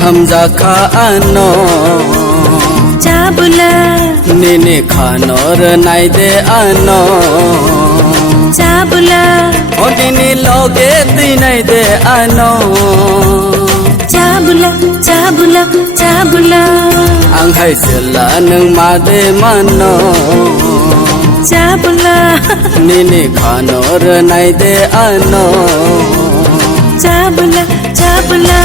हमजा खानो चाबुला निनी खानोर नाई दे आनो चाबुला ओदिनी लोगे तीनाई दे आनो चाबुला चाबुला चाबुला आंहाय जेला नों मादे मानो चाबुला निनी खानोर नाई दे आनो चाबुला चाबुला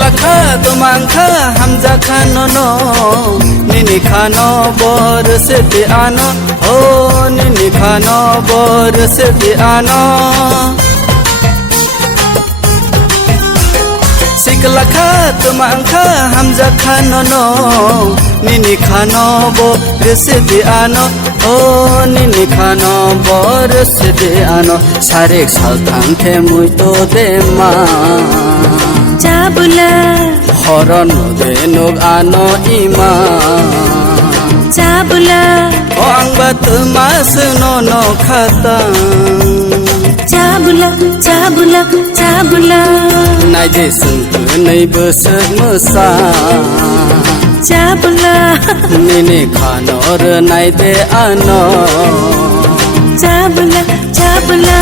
लखा तुमांखा हमजा खानो नो निनी खानो बोर से दे आनो हो निनी खानो बोर से दे आनो सिक लखा तुमांखा हमजा खानो नो निनी खानो बोर से दे आनो हो निनी खानो बोर से दे आनो सारे साल थांथे मुई तो दे मा चाबुला हरन देनुग आनो इमा चाबुला ओ आंबा तुमास नो खाता चाबुला चाबुला चाबुला नाय जे सुंतु नै बोसोर मोसा चाबुला निनी खानोर नाय दे आनो चाबुला चाबुला